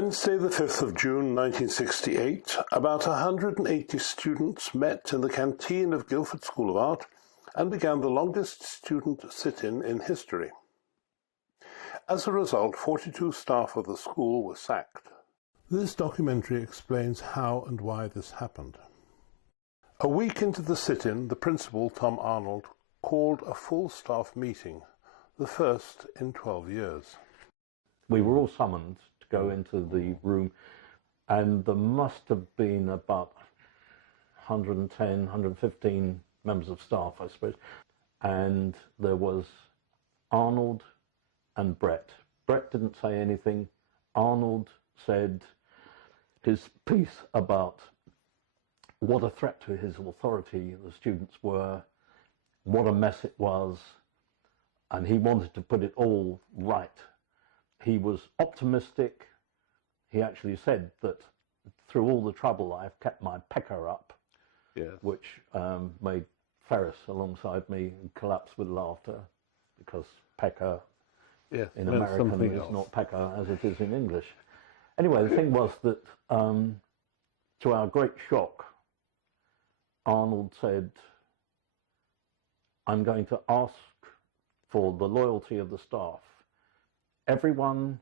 Wednesday, the 5th of June 1968, about 180 students met in the canteen of Guildford School of Art and began the longest student sit-in in history. As a result, 42 staff of the school were sacked. This documentary explains how and why this happened. A week into the sit-in, the principal, Tom Arnold, called a full staff meeting, the first in 12 years. We were all summoned to go into the room, and there must have been about 110, 115 members of staff, I suppose. And there was Arnold and Brett. Brett didn't say anything. Arnold said his piece about what a threat to his authority the students were, what a mess it was, and he wanted to put it all right. He was optimistic. He actually said that through all the trouble I've kept my pecker up, yes, which made Ferris alongside me collapse with laughter, because pecker, yes, in American is not pecker as it is in English. Anyway, the thing was that to our great shock, Arnold said, "I'm going to ask for the loyalty of the staff. Everyone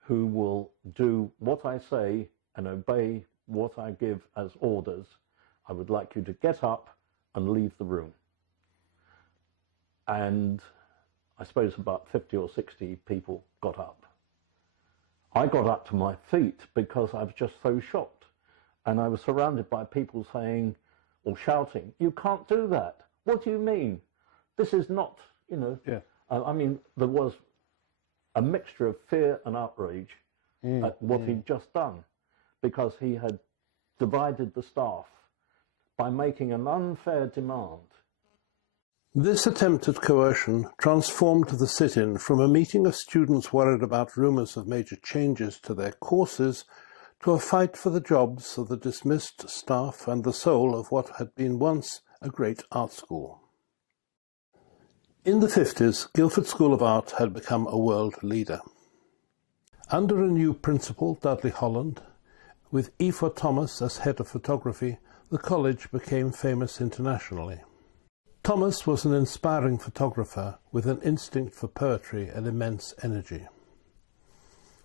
who will do what I say and obey what I give as orders, I would like you to get up and leave the room." And I suppose about 50 or 60 people got up. I got up to my feet because I was just so shocked. And I was surrounded by people saying, or shouting, "You can't do that. What do you mean? This is not, you know." Yeah. I mean, there was a mixture of fear and outrage at what he'd just done, because he had divided the staff by making an unfair demand. This attempt at coercion transformed the sit-in from a meeting of students worried about rumours of major changes to their courses to a fight for the jobs of the dismissed staff and the soul of what had been once a great art school. In the 50s, Guildford School of Art had become a world leader. Under a new principal, Dudley Holland, with Aoife Thomas as head of photography, the college became famous internationally. Thomas was an inspiring photographer with an instinct for poetry and immense energy.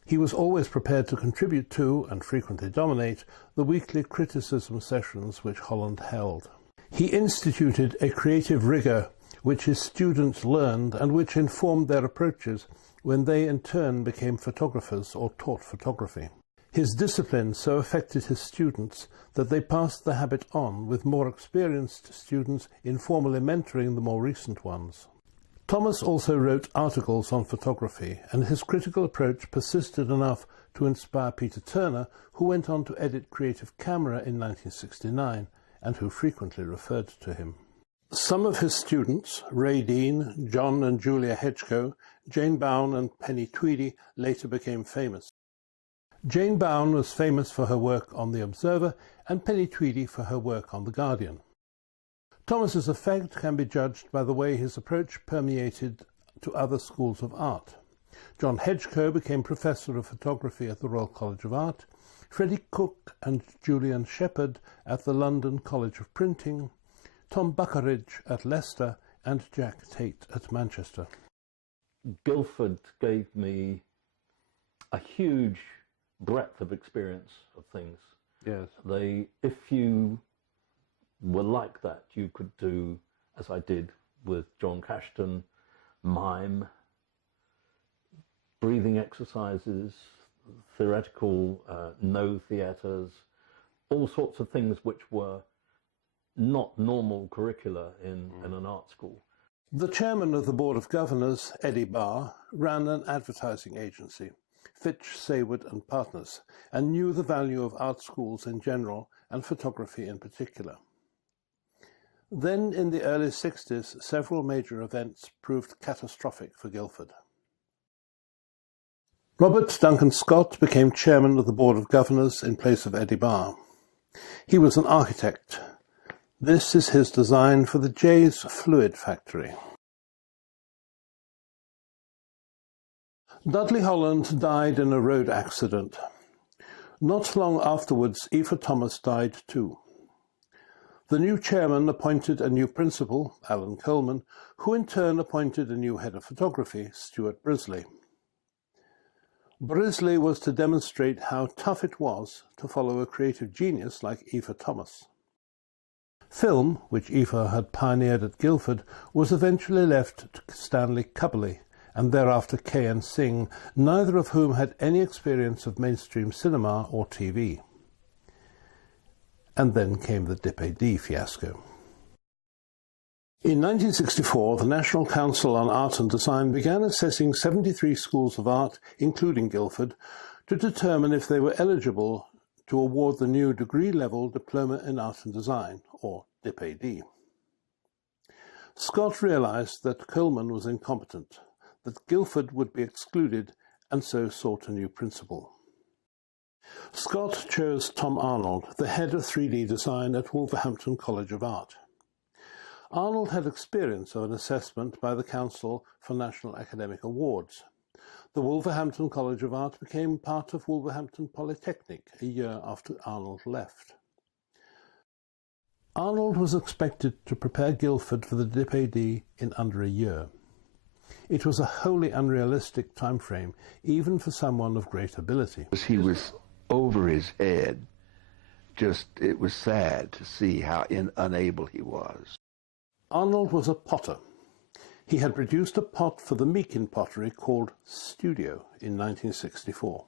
He was always prepared to contribute to, and frequently dominate, the weekly criticism sessions which Holland held. He instituted a creative rigour which his students learned and which informed their approaches when they in turn became photographers or taught photography. His discipline so affected his students that they passed the habit on, with more experienced students informally mentoring the more recent ones. Thomas also wrote articles on photography, and his critical approach persisted enough to inspire Peter Turner, who went on to edit Creative Camera in 1969 and who frequently referred to him. Some of his students, Ray Dean, John and Julia Hedgecoe, Jane Bown and Penny Tweedy, later became famous. Jane Bown was famous for her work on The Observer and Penny Tweedy for her work on The Guardian. Thomas's effect can be judged by the way his approach permeated to other schools of art. John Hedgecoe became Professor of Photography at the Royal College of Art, Freddie Cook and Julian Shepherd at the London College of Printing, Tom Buckeridge at Leicester, and Jack Tate at Manchester. Guildford gave me a huge breadth of experience of things. Yes. If you were like that, you could do, as I did with John Cashton, mime, breathing exercises, theoretical no theatres, all sorts of things which were not normal curricula in an art school. The chairman of the Board of Governors, Eddie Barr, ran an advertising agency, Fitch, Sayward and Partners, and knew the value of art schools in general and photography in particular. Then, in the early 60s, several major events proved catastrophic for Guildford. Robert Duncan Scott became chairman of the Board of Governors in place of Eddie Barr. He was an architect. This is his design for the Jay's Fluid Factory. Dudley Holland died in a road accident. Not long afterwards, Aoife Thomas died too. The new chairman appointed a new principal, Alan Coleman, who in turn appointed a new head of photography, Stuart Brisley. Brisley was to demonstrate how tough it was to follow a creative genius like Aoife Thomas. Film, which Aoife had pioneered at Guildford, was eventually left to Stanley Cubberley and thereafter K.N. Singh, neither of whom had any experience of mainstream cinema or TV. And then came the DIP-AD fiasco. In 1964, the National Council on Art and Design began assessing 73 schools of art, including Guildford, to determine if they were eligible to award the new degree-level Diploma in Art and Design, or DIP-AD. Scott realised that Coleman was incompetent, that Guildford would be excluded, and so sought a new principal. Scott chose Tom Arnold, the head of 3D design at Wolverhampton College of Art. Arnold had experience of an assessment by the Council for National Academic Awards. The Wolverhampton College of Art became part of Wolverhampton Polytechnic a year after Arnold left. Arnold was expected to prepare Guildford for the DIP-AD in under a year. It was a wholly unrealistic time frame, even for someone of great ability. He was over his head. It was sad to see how unable he was. Arnold was a potter. He had produced a pot for the Meakin pottery called Studio in 1964.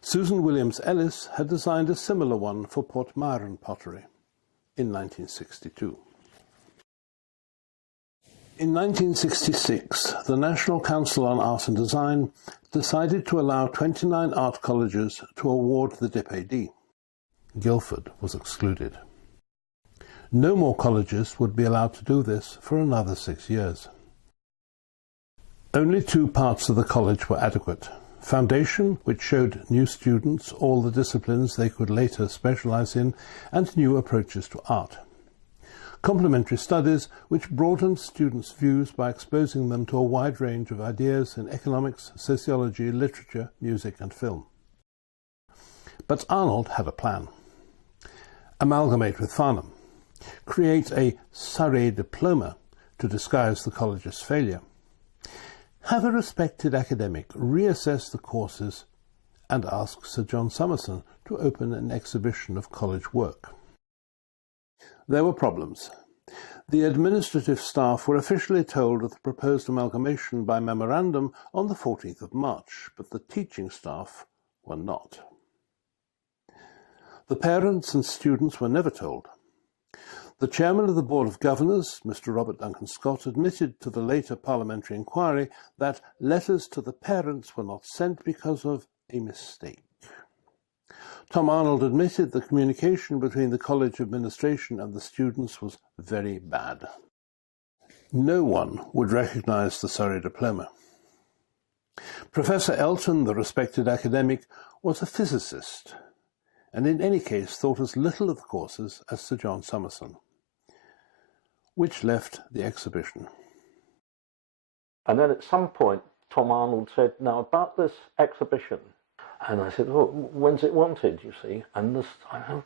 Susan Williams Ellis had designed a similar one for Port Myron pottery in 1962. In 1966, the National Council on Art and Design decided to allow 29 art colleges to award the DIP-AD. Guildford was excluded. No more colleges would be allowed to do this for another 6 years. Only 2 parts of the college were adequate. Foundation, which showed new students all the disciplines they could later specialise in, and new approaches to art. Complementary studies, which broadened students' views by exposing them to a wide range of ideas in economics, sociology, literature, music and film. But Arnold had a plan. Amalgamate with Farnham. Create a Surrey diploma to disguise the college's failure. Have a respected academic reassess the courses and ask Sir John Summerson to open an exhibition of college work. There were problems. The administrative staff were officially told of the proposed amalgamation by memorandum on the 14th of March, but the teaching staff were not. The parents and students were never told. The chairman of the Board of Governors, Mr. Robert Duncan Scott, admitted to the later parliamentary inquiry that letters to the parents were not sent because of a mistake. Tom Arnold admitted the communication between the college administration and the students was very bad. No one would recognise the Surrey diploma. Professor Elton, the respected academic, was a physicist, and in any case thought as little of the courses as Sir John Summerson, which left the exhibition. And then at some point, Tom Arnold said, now about this exhibition. And I said, well, when's it wanted, you see? And this, I think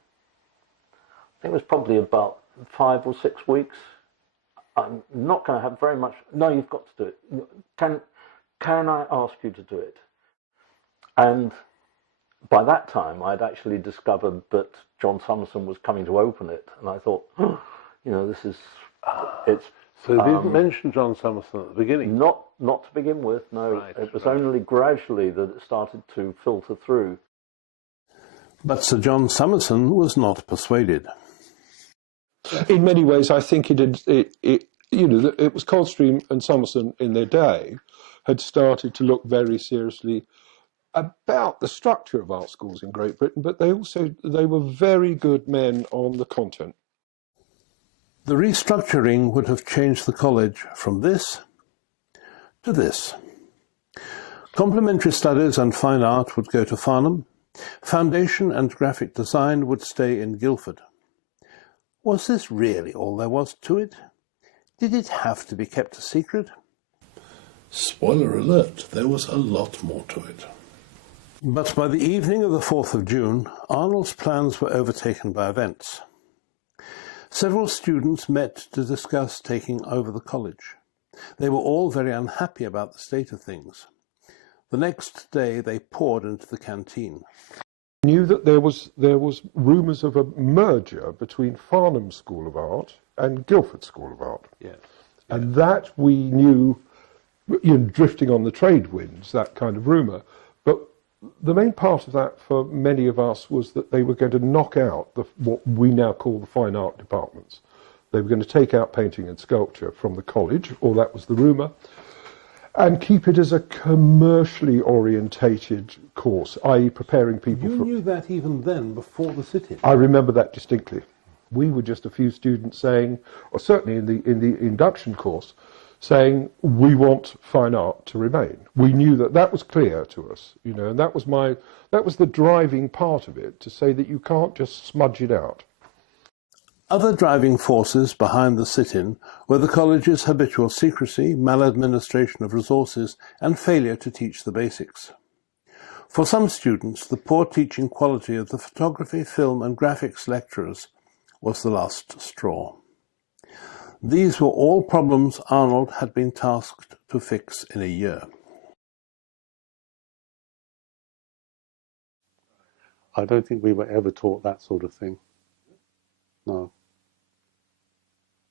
it was probably about 5 or 6 weeks. I'm not going to have very much. No, you've got to do it. Can I ask you to do it? And by that time, I'd actually discovered that John Summerson was coming to open it. And I thought, oh, you know, this is, it's... So you didn't mention John Summerson at the beginning? Not to begin with, no. Right, it was only gradually that it started to filter through. But Sir John Summerson was not persuaded. In many ways, I think it was Coldstream and Summerson in their day had started to look very seriously about the structure of art schools in Great Britain, but they were very good men on the content. The restructuring would have changed the college from this to this. Complementary studies and fine art would go to Farnham. Foundation and graphic design would stay in Guildford. Was this really all there was to it? Did it have to be kept a secret? Spoiler alert, there was a lot more to it. But by the evening of the 4th of June, Arnold's plans were overtaken by events. Several students met to discuss taking over the college. They were all very unhappy about the state of things. The next day they poured into the canteen. Knew that there was rumours of a merger between Farnham School of Art and Guildford School of Art. Yeah. And that we knew, drifting on the trade winds, that kind of rumour. But the main part of that for many of us was that they were going to knock out what we now call the fine art departments. They were going to take out painting and sculpture from the college, or that was the rumour, and keep it as a commercially orientated course, i.e. preparing people You knew that even then, before the sit-in? I remember that distinctly. We were just a few students saying, or certainly in the induction course, saying we want fine art to remain. We knew that was clear to us, and that was the driving part of it, to say that you can't just smudge it out. Other driving forces behind the sit-in were the college's habitual secrecy, maladministration of resources, and failure to teach the basics. For some students, the poor teaching quality of the photography, film, and graphics lecturers was the last straw. These were all problems Arnold had been tasked to fix in a year. I don't think we were ever taught that sort of thing. No.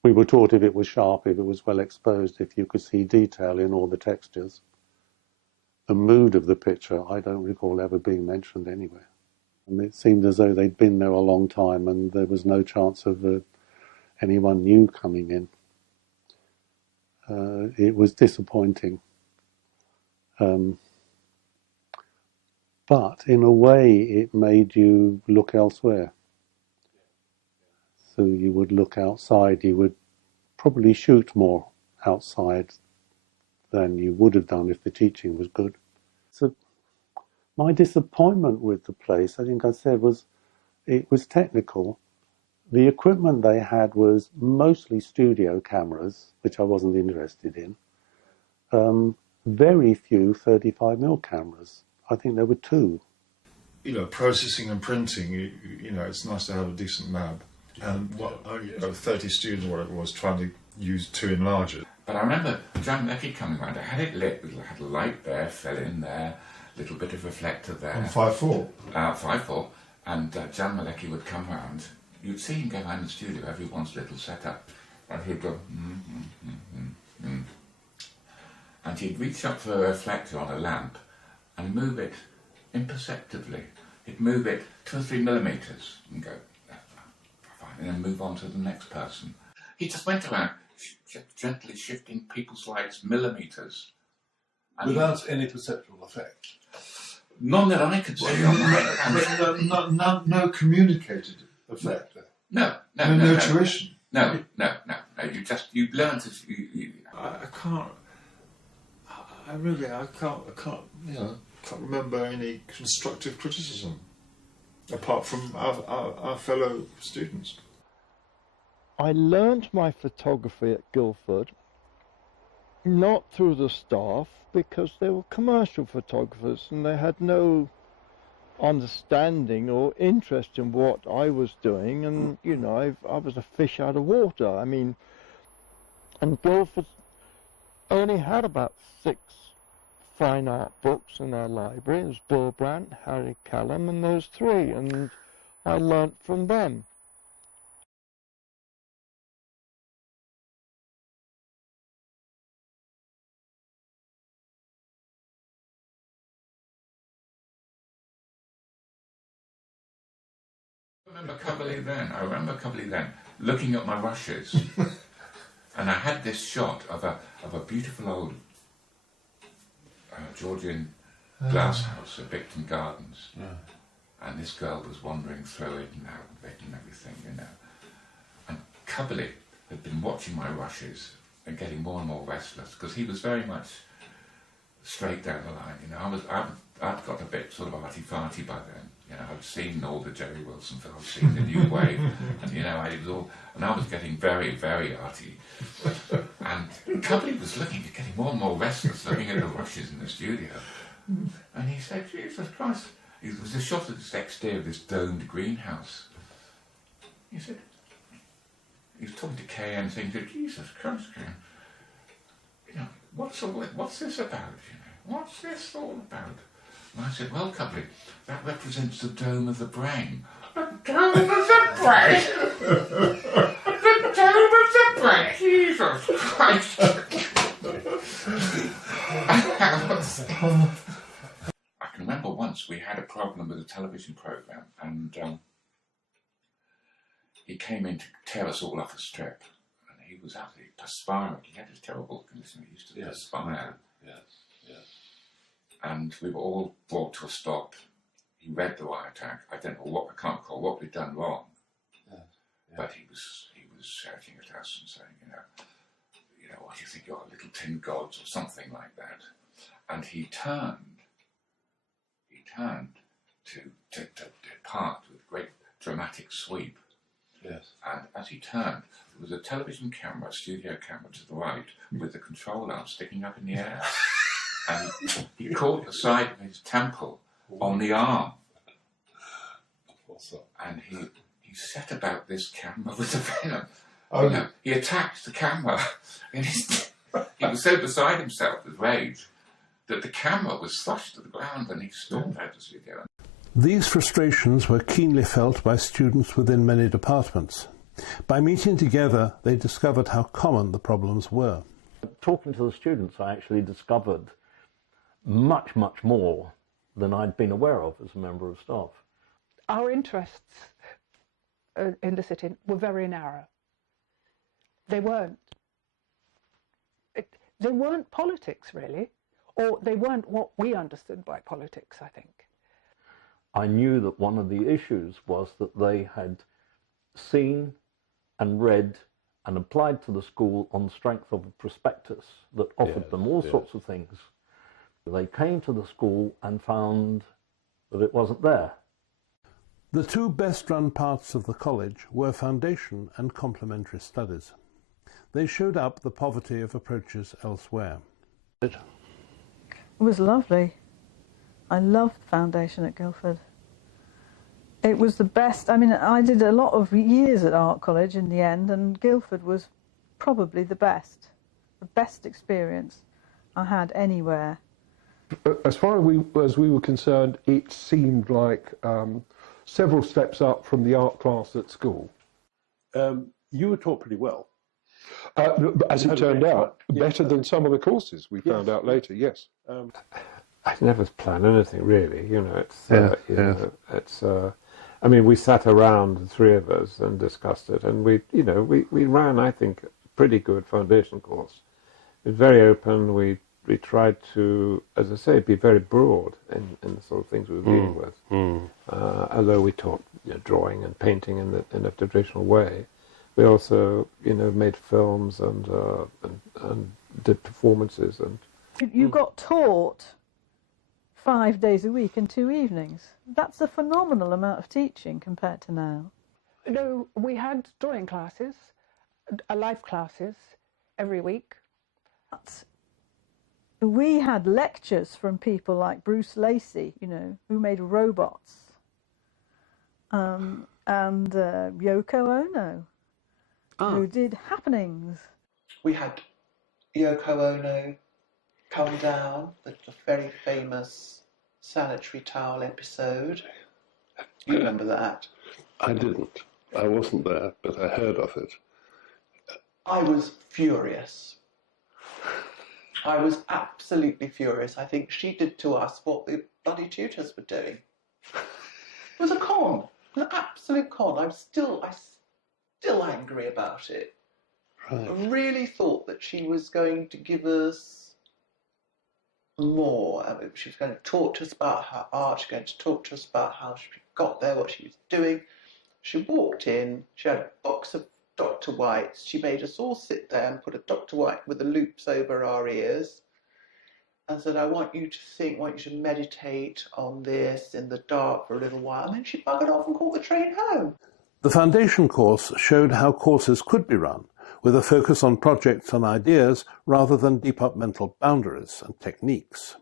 We were taught if it was sharp, if it was well exposed, if you could see detail in all the textures. The mood of the picture, I don't recall ever being mentioned anywhere. And it seemed as though they'd been there a long time and there was no chance of anyone new coming in. It was disappointing. But in a way, it made you look elsewhere. So you would look outside, you would probably shoot more outside than you would have done if the teaching was good. So my disappointment with the place, I think I said, was it was technical. The equipment they had was mostly studio cameras, which I wasn't interested in. Very few 35mm cameras. I think there were 2. Processing and printing, it's nice to have a decent lab. And 30 students, what it was, trying to use to enlarge it. But I remember John Lecky coming round. I had it lit, we had a light there, fell in there, a little bit of reflector there. On 5/4? 5/4. And John Malecki would come round. You'd see him go around the studio, everyone's little setup. And he'd go, And he'd reach up for a reflector on a lamp and move it imperceptibly. He'd move it 2 or 3 millimetres and go, and then move on to the next person. He just went around gently shifting people's lights millimetres. Without any perceptual effect? None that I could see. No communicated effect there? No tuition? No. You learn to... I can't remember any constructive criticism apart from our fellow students. I learned my photography at Guildford not through the staff, because they were commercial photographers and they had no understanding or interest in what I was doing, and I was a fish out of water. I mean, and Guildford only had about 6 fine art books in their library. It was Bulbrandt, Harry Callum, and those 3, and I learnt from them. I remember Cubberley then, looking at my rushes, and I had this shot of a beautiful old Georgian glass house at Bicton Gardens, and this girl was wandering through it and out of it and everything, And Cubberley had been watching my rushes and getting more and more restless, because he was very much straight down the line. I'd got a bit sort of arty-farty by then. I'd seen all the Jerry Wilson films, I'd seen the New Wave, and I was getting very, very arty. And Cubberley was getting more and more restless, looking at the rushes in the studio. And he said, Jesus Christ, it was a shot of the exterior of this domed greenhouse. He said, he was talking to Kay and saying, Jesus Christ, Kay, you know, what's this about, you know? What's this all about? And I said, well, Cubley, that represents the dome of the brain. The dome of the brain? The dome of the brain? Jesus Christ. I can remember once we had a problem with a television programme, and he came in to tear us all off a strip, and he was absolutely perspiring. He had a terrible condition. He used to perspire. Yes. And we were all brought to a stop. He read the riot act. I can't recall what we'd done wrong. But he was shouting at us and saying, you know, what do you think, you're little tin gods or something like that. And he turned to depart with great dramatic sweep. Yes. And as he turned, there was a television camera, studio camera to the right, with the control arm sticking up in the air. And he caught the side of his temple on the arm. What's up? And he set about this camera with the venom. Oh, you know, he attacked the camera. And he was so beside himself with rage that the camera was thrust to the ground and he stormed out of the studio. These frustrations were keenly felt by students within many departments. By meeting together, they discovered how common the problems were. Talking to the students, I actually discovered much, much more than I'd been aware of as a member of staff. Our interests in the sitting were very narrow. They weren't politics, really, or they weren't what we understood by politics, I think. I knew that one of the issues was that they had seen and read and applied to the school on the strength of a prospectus that offered them all sorts of things. They came to the school and found that it wasn't there. The two best-run parts of the college were foundation and complementary studies. They showed up the poverty of approaches elsewhere. It was lovely. I loved foundation at Guildford. It was the best. I mean, I did a lot of years at art college in the end, and Guildford was probably the best experience I had anywhere. As far as we were concerned, it seemed like several steps up from the art class at school. You were taught pretty well. As it turned out, better than some of the courses we found out later, yes. I never planned anything really, you know, I mean, we sat around, the three of us, and discussed it, and we ran, I think, a pretty good foundation course. It was very open. We tried to, as I say, be very broad in the sort of things we were dealing with. Although we taught drawing and painting in a traditional way, we also, made films and did performances. And You got taught 5 days a week and 2 evenings. That's a phenomenal amount of teaching compared to now. No, we had drawing classes, life classes every week. We had lectures from people like Bruce Lacey, who made robots, and Yoko Ono, who did happenings. We had Yoko Ono come down, the very famous sanitary towel episode. You remember that? I didn't. I wasn't there, but I heard of it. I was furious. I was absolutely furious. I think she did to us what the bloody tutors were doing. It was a con, an absolute con. I'm still angry about it. Right. I really thought that she was going to give us more. She was going to talk to us about her art. She was going to talk to us about how she got there, what she was doing. She walked in, she had a box of Dr. White's. She made us all sit there and put a Dr. White with the loops over our ears and said, I want you to meditate on this in the dark for a little while. And then she buggered off and caught the train home. The foundation course showed how courses could be run, with a focus on projects and ideas rather than departmental boundaries and techniques.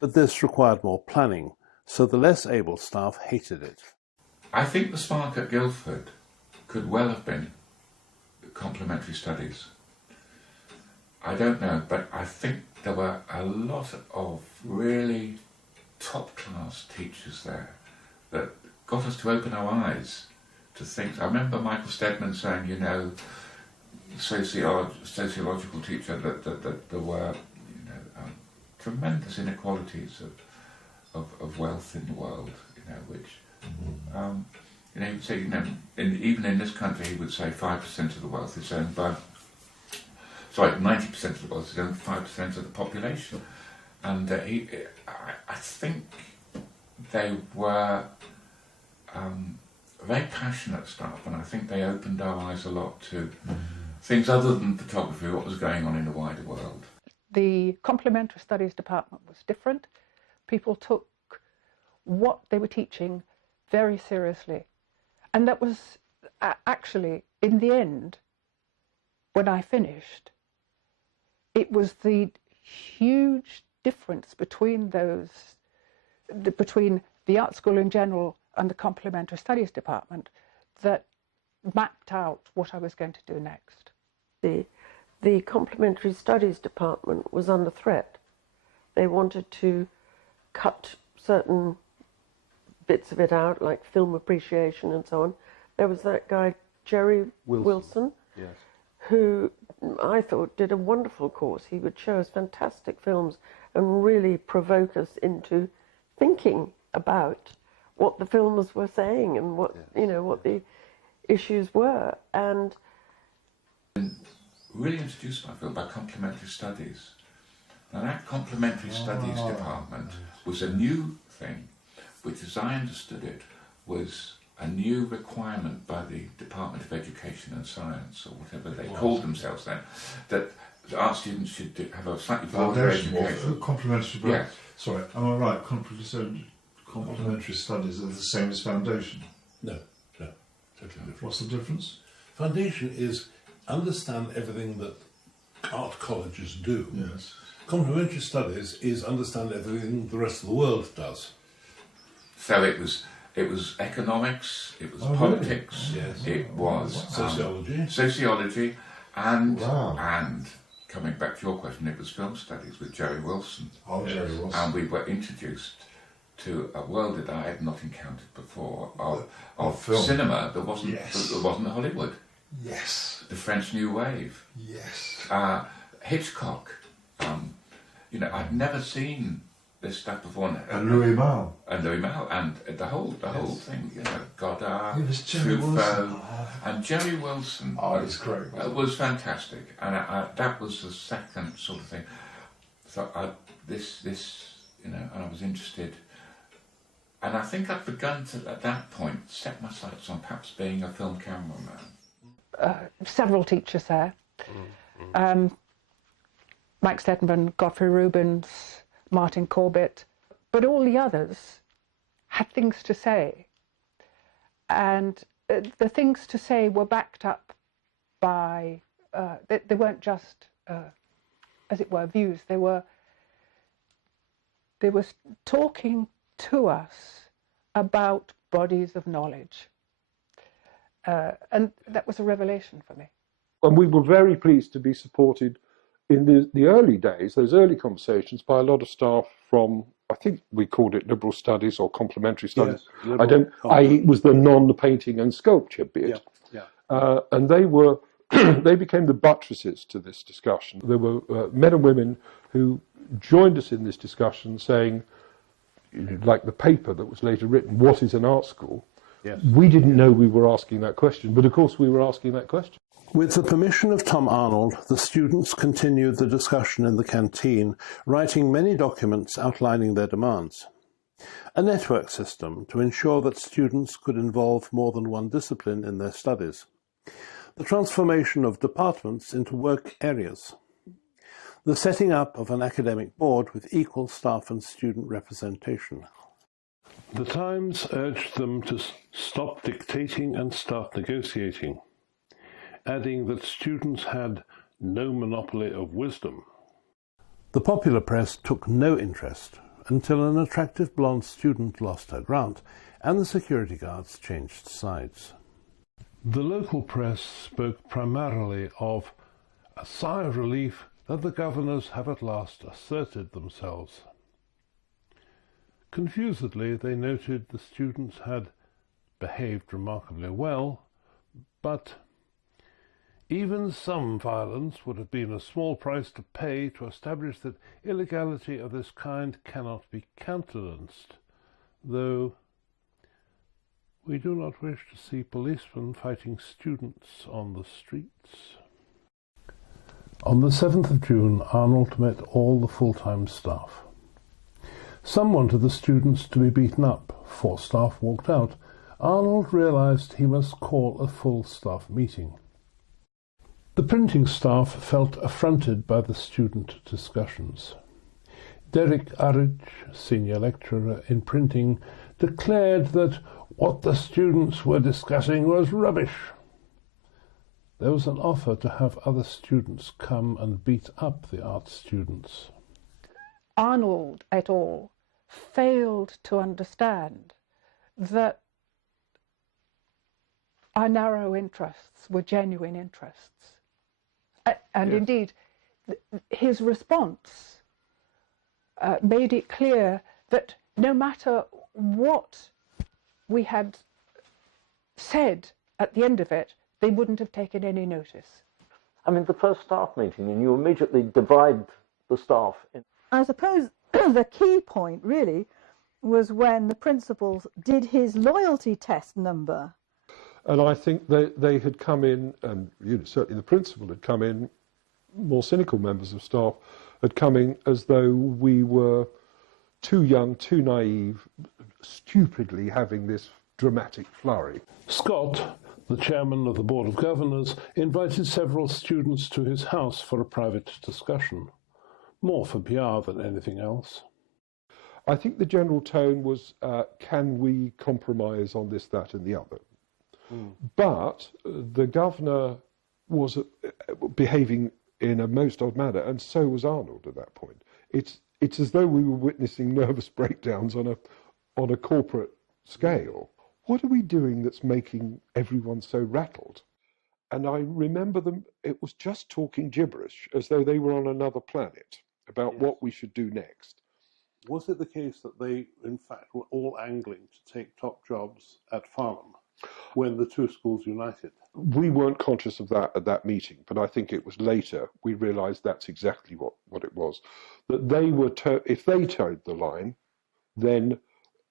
But this required more planning, so the less able staff hated it. I think the spark at Guildford could well have been complementary studies. I don't know, but I think there were a lot of really top-class teachers there that got us to open our eyes to things. I remember Michael Stedman saying, you know, sociological teacher, that there were, you know, tremendous inequalities of wealth in the world, you know, which, you know, he would say, you know, even in this country, he would say 5% of the wealth is owned by, 90% of the wealth is owned by 5% of the population. And I think they were very passionate staff, and I think they opened our eyes a lot to things other than photography, what was going on in the wider world. The complementary studies department was different. People took what they were teaching very seriously. And that was actually, in the end, when I finished, it was the huge difference between between the art school in general and the complementary studies department that mapped out what I was going to do next. The complementary studies department was under threat. They wanted to cut certain bits of it out, like film appreciation and so on. There was that guy, Jerry Wilson, yes, who I thought did a wonderful course. He would show us fantastic films and really provoke us into thinking about what the films were saying and what, you know, what the issues were. And really introduced my field by complementary studies. Now that complementary studies department was a new thing, which, as I understood it, was a new requirement by the Department of Education and Science, or whatever they called themselves then, that art students should have a slightly broader education. Complementary, yes. Sorry, am I right? Complementary studies are the same as foundation? No, totally different. What's the difference? Foundation is understand everything that art colleges do. Yes. Complementary studies is understand everything the rest of the world does. So it was economics, it was politics, really? Yes. It was sociology, and coming back to your question, it was film studies with Jerry Wilson. Jerry Wilson. And we were introduced to a world that I had not encountered before of film. Cinema that wasn't Hollywood. Yes. The French New Wave. Yes. Hitchcock. You know, I'd never seen this stuff before. And Louis Malle. And the whole thing. You know, Godard, It was Jerry Wilson. and Jerry Wilson. Oh, it was great. It was fantastic, and that was the second sort of thing. So this, you know, and I was interested. And I think I'd begun to, at that point, set my sights on perhaps being a film cameraman. Several teachers there. Mike Stedman, Godfrey Rubens, Martin Corbett, but all the others had things to say. And the things to say were backed up by, they weren't just, as it were, views. They were talking to us about bodies of knowledge. And that was a revelation for me. And we were very pleased to be supported in the early days, those early conversations, by a lot of staff from, I think we called it liberal studies or complementary studies. Yes, it was the non-painting and sculpture bit. And they were, they became the buttresses to this discussion. There were men and women who joined us in this discussion saying, like the paper that was later written, what is an art school? Yes. We didn't know we were asking that question, but of course we were asking that question. With the permission of Tom Arnold, the students continued the discussion in the canteen, writing many documents outlining their demands. A network system to ensure that students could involve more than one discipline in their studies. The transformation of departments into work areas. The setting up of an academic board with equal staff and student representation. The Times urged them to stop dictating and start negotiating, adding that students had no monopoly of wisdom. The popular press took no interest until an attractive blonde student lost her grant and the security guards changed sides. The local press spoke primarily of a sigh of relief that the governors have at last asserted themselves. Confusedly, they noted the students had behaved remarkably well, but even some violence would have been a small price to pay to establish that illegality of this kind cannot be countenanced, though we do not wish to see policemen fighting students on the streets. On the 7th of June, Arnold met all the full-time staff. Some wanted the students to be beaten up. 4 staff walked out. Arnold realised he must call a full staff meeting. The printing staff felt affronted by the student discussions. Derek Arridge, senior lecturer in printing, declared that what the students were discussing was rubbish. There was an offer to have other students come and beat up the art students. Arnold et al. Failed to understand that our narrow interests were genuine interests. And yes. Indeed, his response made it clear that no matter what we had said at the end of it, they wouldn't have taken any notice. I mean, the first staff meeting, and you immediately divide the staff. I suppose the key point, really, was when the principal did his loyalty test number. And I think they had come in, and certainly the principal had come in, more cynical members of staff had come in as though we were too young, too naive, stupidly having this dramatic flurry. Scott, the chairman of the Board of Governors, invited several students to his house for a private discussion, more for PR than anything else. I think the general tone was, can we compromise on this, that and the other? But the governor was behaving in a most odd manner, and so was Arnold at that point. It's as though we were witnessing nervous breakdowns on a corporate scale. What are we doing that's making everyone so rattled? And I remember them, it was just talking gibberish, as though they were on another planet, about what we should do next. Was it the case that they, in fact, were all angling to take top jobs at Farnham when the two schools united? We weren't conscious of that at that meeting, but I think it was later we realised that's exactly what it was. That they were, if they towed the line, then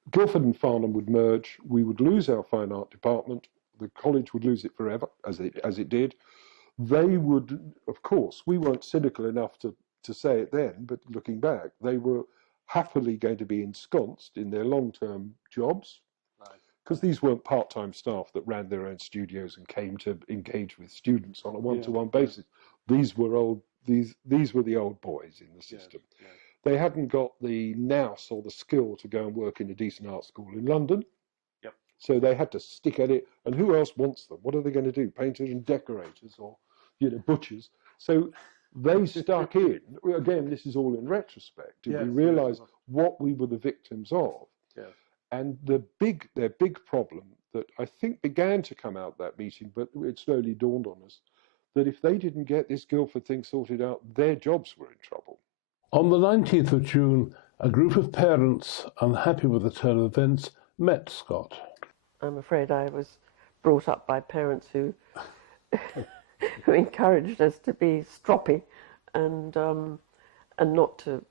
Guildford and Farnham would merge, we would lose our fine art department, the college would lose it forever, as it did. They would, of course, we weren't cynical enough to say it then, but looking back, they were happily going to be ensconced in their long-term jobs, because these weren't part-time staff that ran their own studios and came to engage with students on a one-to-one basis. These were these were the old boys in the system. They hadn't got the nous or the skill to go and work in a decent art school in London. So they had to stick at it. And who else wants them? What are they going to do? Painters and decorators, or butchers. So they stuck in. Again, this is all in retrospect. We realise what we were the victims of. And their big problem that I think began to come out that meeting, but it slowly dawned on us, that if they didn't get this Guildford thing sorted out, their jobs were in trouble. On the 19th of June, a group of parents, unhappy with the turn of events, met Scott. I'm afraid I was brought up by parents who who encouraged us to be stroppy and not to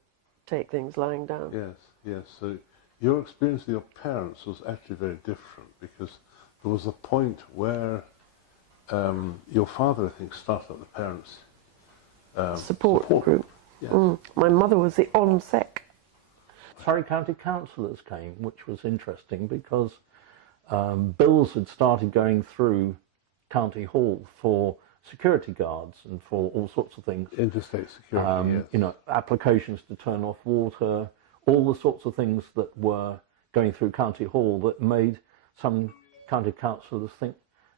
take things lying down. Yes. So your experience with your parents was actually very different, because there was a point where your father, I think, started the parents' support group. Yes. My mother was the on-sec. Surrey County councillors came, which was interesting because bills had started going through County Hall for security guards and for all sorts of things. Interstate security, applications to turn off water, all the sorts of things that were going through County Hall that made some county councillors think,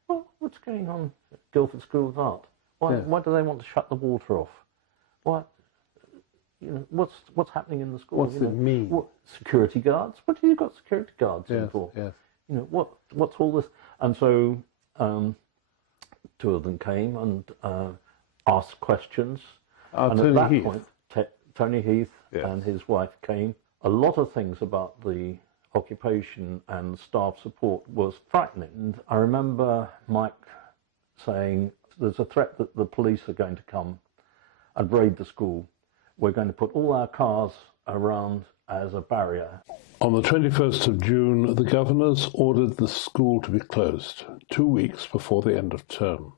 well, what's going on at Guildford School of Art? Why do they want to shut the water off? What? what's happening in the school? What's it mean? What, security guards? What have you got security guards in for? Yes. What's all this? And so two of them came and asked questions. And at that point, Tony Heath and his wife came. A lot of things about the occupation and staff support was frightening. And I remember Mike saying, there's a threat that the police are going to come and raid the school. We're going to put all our cars around as a barrier. On the 21st of June, the governors ordered the school to be closed, 2 weeks before the end of term.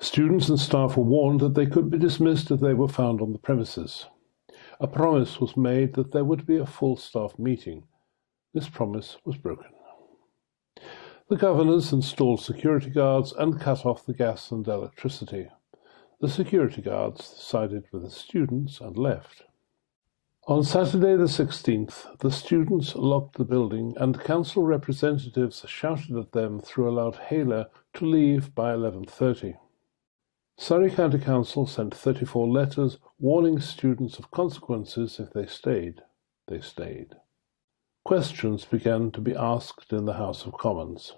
Students and staff were warned that they could be dismissed if they were found on the premises. A promise was made that there would be a full staff meeting. This promise was broken. The governors installed security guards and cut off the gas and electricity. The security guards sided with the students and left. On Saturday the 16th, the students locked the building and council representatives shouted at them through a loud hailer to leave by 11:30. Surrey County Council sent 34 letters warning students of consequences if they stayed. They stayed. Questions began to be asked in the House of Commons.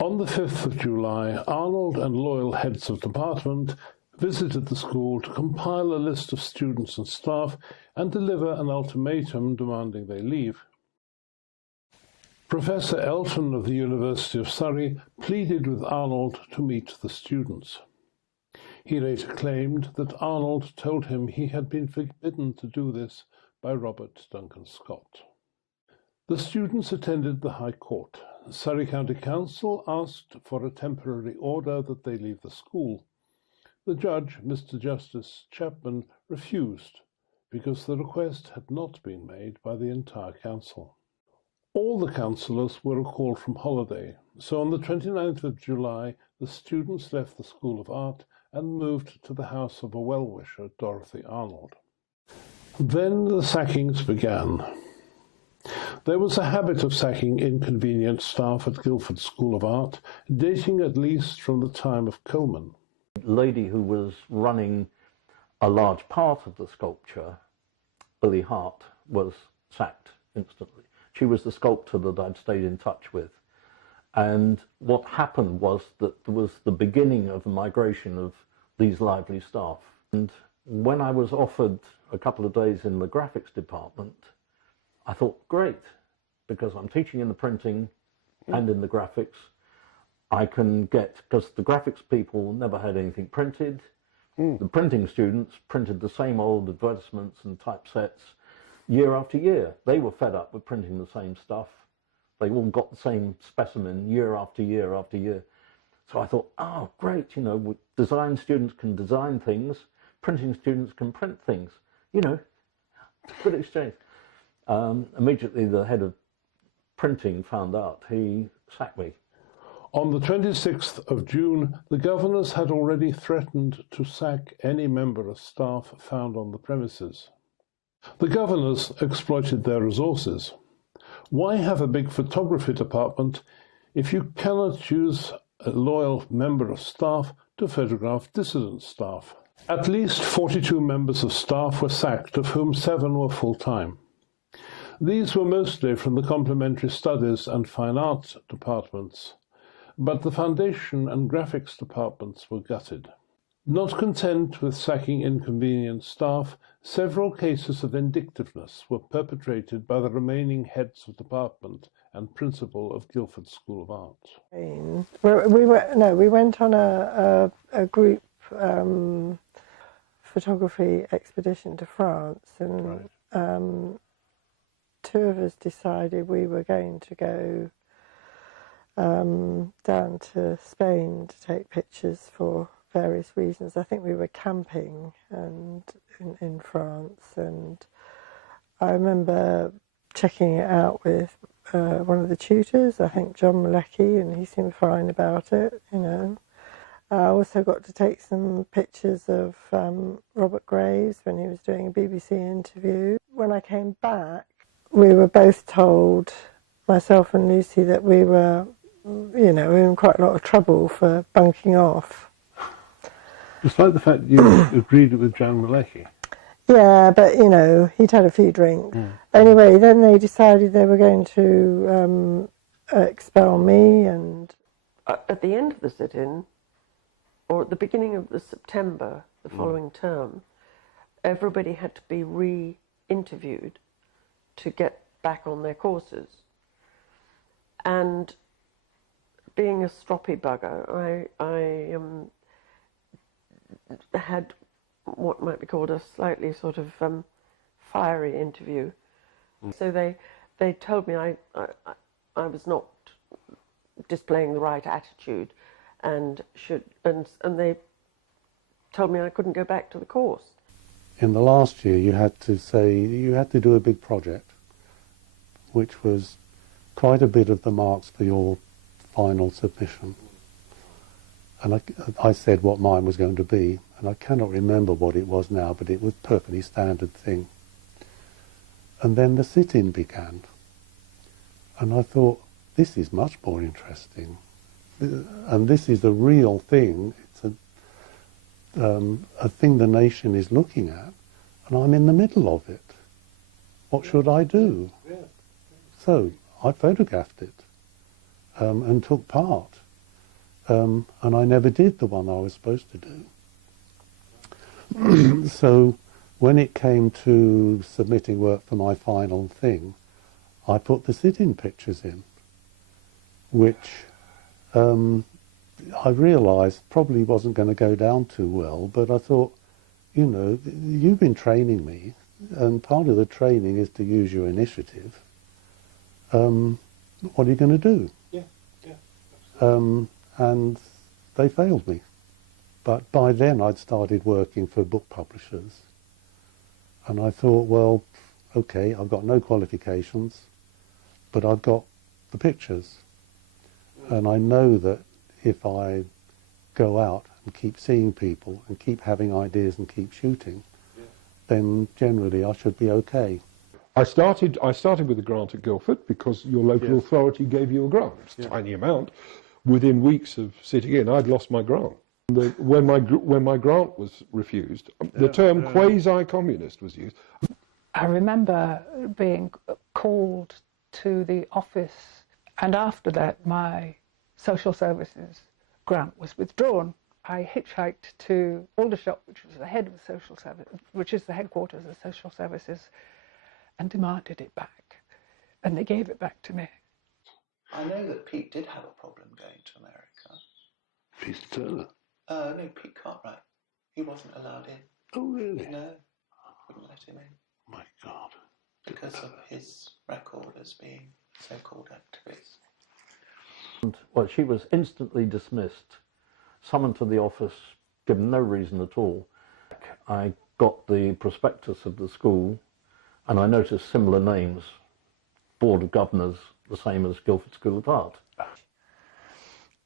On the 5th of July, Arnold and Loyal heads of department visited the school to compile a list of students and staff and deliver an ultimatum demanding they leave. Professor Elton of the University of Surrey pleaded with Arnold to meet the students. He later claimed that Arnold told him he had been forbidden to do this by Robert Duncan Scott. The students attended the High Court. Surrey County Council asked for a temporary order that they leave the school. The judge, Mr. Justice Chapman, refused because the request had not been made by the entire council. All the councillors were recalled from holiday, so on the 29th of July, the students left the School of Art and moved to the house of a well-wisher, Dorothy Arnold. Then the sackings began. There was a habit of sacking inconvenient staff at Guildford School of Art, dating at least from the time of Coleman. The lady who was running a large part of the sculpture, Billy Hart, was sacked instantly. She was the sculptor that I'd stayed in touch with. And what happened was that there was the beginning of the migration of these lively staff. And when I was offered a couple of days in the graphics department, I thought, great, because I'm teaching in the printing and in the graphics. I can get, because the graphics people never had anything printed. The printing students printed the same old advertisements and typesets year after year. They were fed up with printing the same stuff. They all got the same specimen year after year after year. So I thought, oh, great, design students can design things, printing students can print things. Good exchange. Immediately the head of printing found out. He sacked me. On the 26th of June, the governors had already threatened to sack any member of staff found on the premises. The governors exploited their resources. Why have a big photography department if you cannot use a loyal member of staff to photograph dissident staff? At least 42 members of staff were sacked, of whom 7 were full-time. These were mostly from the complementary studies and fine arts departments, but the foundation and graphics departments were gutted. Not content with sacking inconvenient staff, several cases of vindictiveness were perpetrated by the remaining heads of department and principal of Guildford School of Art. We went on a group photography expedition to France, and Right. 2 of us decided we were going to go down to Spain to take pictures for various reasons. I think we were camping and in France, and I remember checking it out with one of the tutors, I think John Malecki, and he seemed fine about it, I also got to take some pictures of Robert Graves when he was doing a BBC interview. When I came back, we were both told, myself and Lucy, that we were we were in quite a lot of trouble for bunking off. Despite the fact you agreed with John Malecki? Yeah, but you know, he'd had a few drinks. Anyway, then they decided they were going to expel me, and at the end of the sit-in, or at the beginning of the September, the following term, everybody had to be re-interviewed to get back on their courses. And being a stroppy bugger, I had what might be called a slightly sort of fiery interview. So they told me I was not displaying the right attitude, and they told me I couldn't go back to the course. In the last year, you had to do a big project, which was quite a bit of the marks for your final submission. And I said what mine was going to be, and I cannot remember what it was now, but it was a perfectly standard thing. And then the sit-in began, and I thought, this is much more interesting, and this is a real thing. It's a thing the nation is looking at, and I'm in the middle of it. What should I do? So I photographed it and took part. And I never did the one I was supposed to do. So when it came to submitting work for my final thing, I put the sit-in pictures in, which I realised probably wasn't going to go down too well, but I thought, you know, you've been training me, and part of the training is to use your initiative. What are you going to do? And they failed me. But by then I'd started working for book publishers. And I thought, well, okay, I've got no qualifications, but I've got the pictures. And I know that if I go out and keep seeing people and keep having ideas and keep shooting, then generally I should be okay. I started with a grant at Guildford because your local authority gave you a grant. It's a tiny amount. Within weeks of sitting in, I'd lost my grant. When my grant was refused, the term quasi-communist was used. I remember being called to the office, and after that my social services grant was withdrawn. I hitchhiked to Aldershot, which was the head of the social service, which is the headquarters of social services, and demanded it back, and they gave it back to me. I know that Pete did have a problem going to America. Pete Turner? No, Pete Cartwright. He wasn't allowed in. Oh, really? No, wouldn't let him in. My God. Because of his record as being a so-called activist. And, well, she was instantly dismissed, summoned to the office, given no reason at all. I got the prospectus of the school, and I noticed similar names, Board of Governors, the same as Guildford School of Art.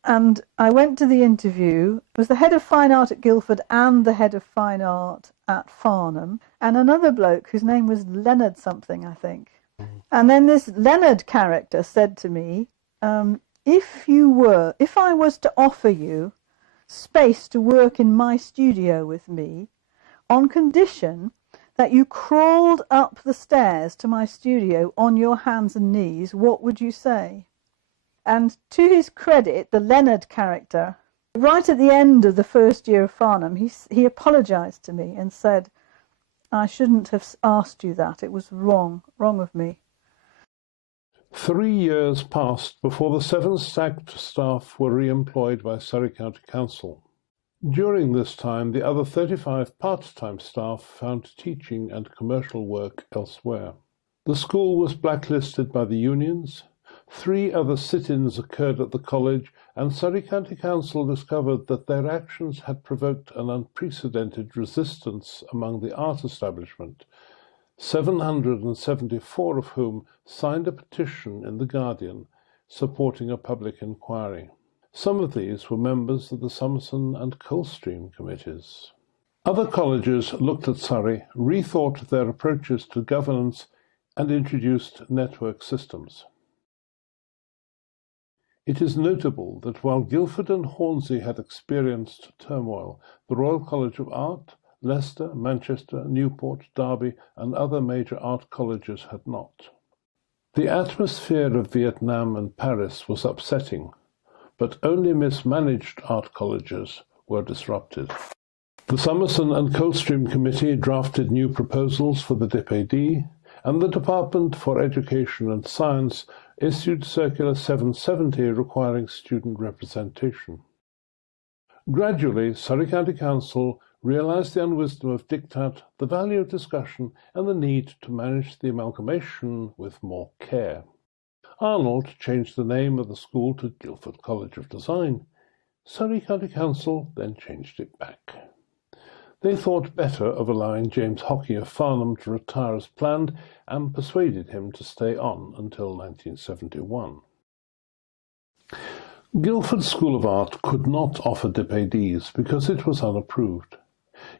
And I went to the interview. It was the head of fine art at Guildford and the head of fine art at Farnham, and another bloke whose name was Leonard something, I think. And then this Leonard character said to me, if I was to offer you space to work in my studio with me, on condition that you crawled up the stairs to my studio on your hands and knees, what would you say? And to his credit, the Leonard character, right at the end of the first year of Farnham, he apologised to me and said, I shouldn't have asked you that. It was wrong of me. 3 years passed before the 7 sacked staff were re-employed by Surrey County Council. During this time, the other 35 part-time staff found teaching and commercial work elsewhere. The school was blacklisted by the unions. 3 other sit-ins occurred at the college, and Surrey County Council discovered that their actions had provoked an unprecedented resistance among the art establishment, 774 of whom signed a petition in The Guardian supporting a public inquiry. Some of these were members of the Summerson and Coldstream committees. Other colleges looked at Surrey, rethought their approaches to governance, and introduced network systems. It is notable that while Guildford and Hornsey had experienced turmoil, the Royal College of Art, Leicester, Manchester, Newport, Derby and other major art colleges had not. The atmosphere of Vietnam and Paris was upsetting, but only mismanaged art colleges were disrupted. The Summerson and Coldstream Committee drafted new proposals for the DIP-AD, and the Department for Education and Science issued Circular 770 requiring student representation. Gradually, Surrey County Council realised the unwisdom of diktat, the value of discussion, and the need to manage the amalgamation with more care. Arnold changed the name of the school to Guildford College of Design. Surrey County Council then changed it back. They thought better of allowing James Hockey of Farnham to retire as planned and persuaded him to stay on until 1971. Guildford School of Art could not offer DIP-ADs because it was unapproved,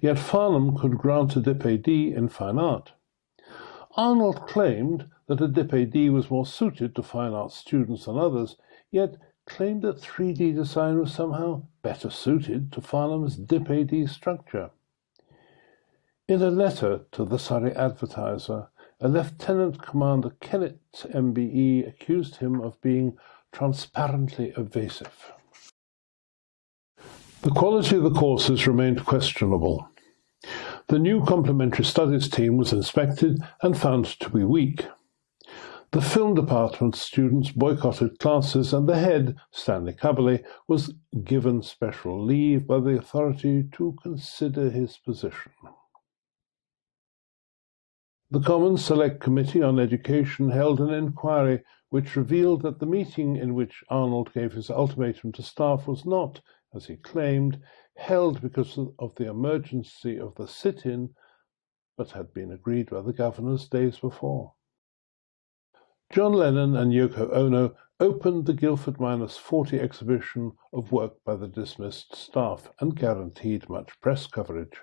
yet Farnham could grant a DIP-AD in fine art. Arnold claimed that a DIP-AD was more suited to fine art students than others, yet claimed that 3D design was somehow better suited to Farnham's DIP-AD structure. In a letter to the Surrey Advertiser, a Lieutenant Commander Kennett MBE accused him of being transparently evasive. The quality of the courses remained questionable. The new complementary studies team was inspected and found to be weak. The film department students boycotted classes, and the head, Stanley Cubberley, was given special leave by the authority to consider his position. The Commons Select Committee on Education held an inquiry which revealed that the meeting in which Arnold gave his ultimatum to staff was not, as he claimed, held because of the emergency of the sit-in, but had been agreed by the governors days before. John Lennon and Yoko Ono opened the Guildford -40 exhibition of work by the dismissed staff and guaranteed much press coverage.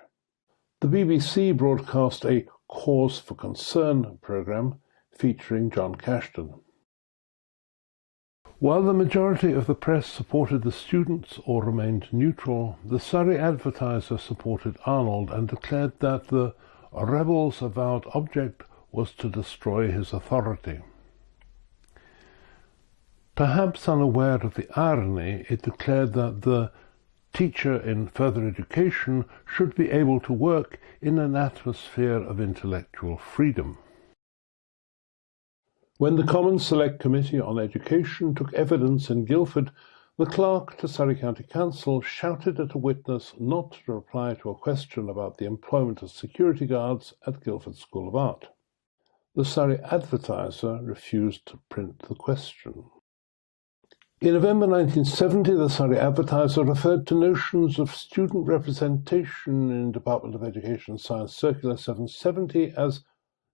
The BBC broadcast a Cause for Concern programme featuring John Cashton. While the majority of the press supported the students or remained neutral, the Surrey Advertiser supported Arnold and declared that the rebels' avowed object was to destroy his authority. Perhaps unaware of the irony, it declared that the teacher in further education should be able to work in an atmosphere of intellectual freedom. When the Commons Select Committee on Education took evidence in Guildford, the clerk to Surrey County Council shouted at a witness not to reply to a question about the employment of security guards at Guildford School of Art. The Surrey Advertiser refused to print the question. In November 1970, the Surrey Advertiser referred to notions of student representation in Department of Education and Science Circular 770 as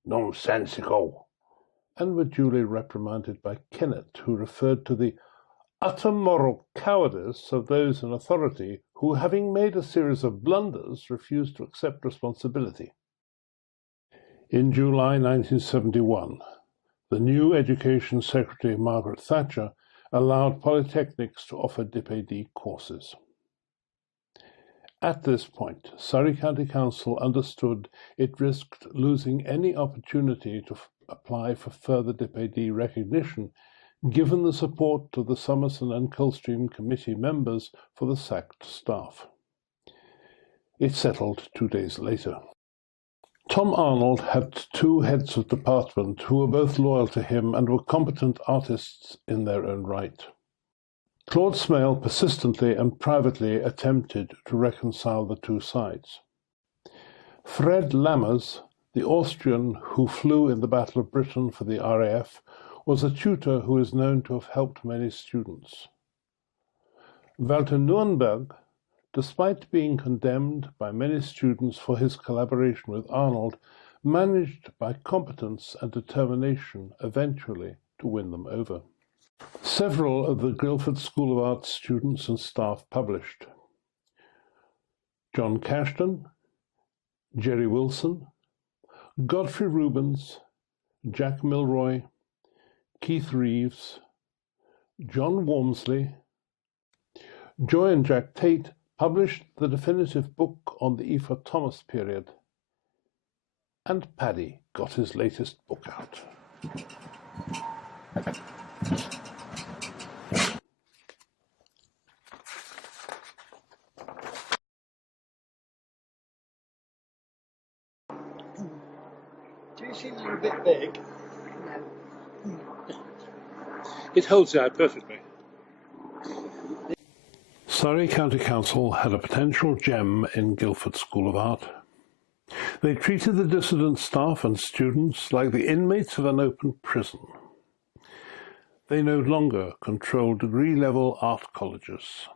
nonsensical, and were duly reprimanded by Kennett, who referred to the utter moral cowardice of those in authority who, having made a series of blunders, refused to accept responsibility. In July 1971, the new Education Secretary, Margaret Thatcher, allowed polytechnics to offer DIP-AD courses. At this point, Surrey County Council understood it risked losing any opportunity to apply for further DIP-AD recognition, given the support of the Summerson and Coldstream Committee members for the sacked staff. It settled 2 days later. Tom Arnold had two heads of department who were both loyal to him and were competent artists in their own right. Claude Smale persistently and privately attempted to reconcile the two sides. Fred Lammers, the Austrian who flew in the Battle of Britain for the RAF, was a tutor who is known to have helped many students. Walter Nürnberg, despite being condemned by many students for his collaboration with Arnold, managed by competence and determination eventually to win them over. Several of the Guildford School of Art students and staff published. John Cashton, Jerry Wilson, Godfrey Rubens, Jack Milroy, Keith Reeves, John Walmsley, Joy and Jack Tate published the definitive book on the Aoife Thomas period, and Paddy got his latest book out. Do you seem a bit big? It holds out perfectly. Surrey County Council had a potential gem in Guildford School of Art. They treated the dissident staff and students like the inmates of an open prison. They no longer controlled degree-level art colleges.